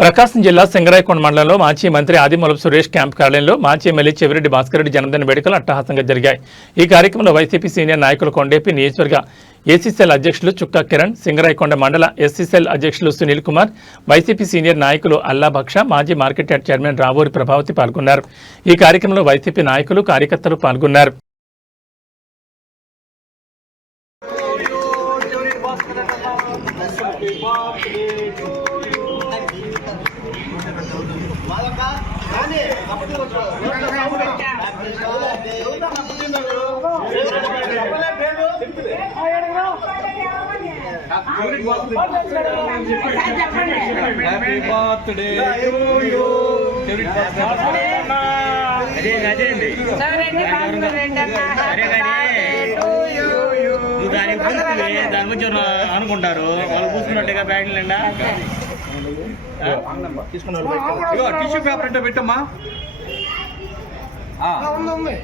ప్రకాశం జిల్లా సింగరాయకొండ మండలంలో మాజీ మంత్రి ఆదిమూలపు సురేష్ క్యాంప్ కార్యాలయంలో మాజీ ఎమ్మెల్యే చెవిరెడ్డి భాస్కర్ రెడ్డి జన్మదిన వేడుకలు అట్టహాసంగా జరిగాయి. ఈ కార్యక్రమంలో వైసీపీ సీనియర్ నాయకులు కొండేపి నియోజకవర్గ ఏసీసీఎల్ అధ్యక్షులు చుక్కా కిరణ్ సింగరాయకొండ మండల ఎస్సీసీఎల్ అధ్యక్షులు సునీల్ కుమార్ వైసీపీ సీనియర్ నాయకులు అల్లాభక్ష మాజీ market yard chairman Ravuri Prabhavati పాల్గొన్నారు. ఈ కార్యక్రమంలో వైసీపీ నాయకులు కార్యకర్తలు పాల్గొన్నారు. హ్యాపీ బర్త్డే అదే అదే అండి దానికి దాని గురించి అనుకుంటారు వాళ్ళు పూసుకున్నట్టుగా బ్యాగ్ నిండా టిష్యూ పేపర్ అంటే పెట్టమ్మా. ఉంది.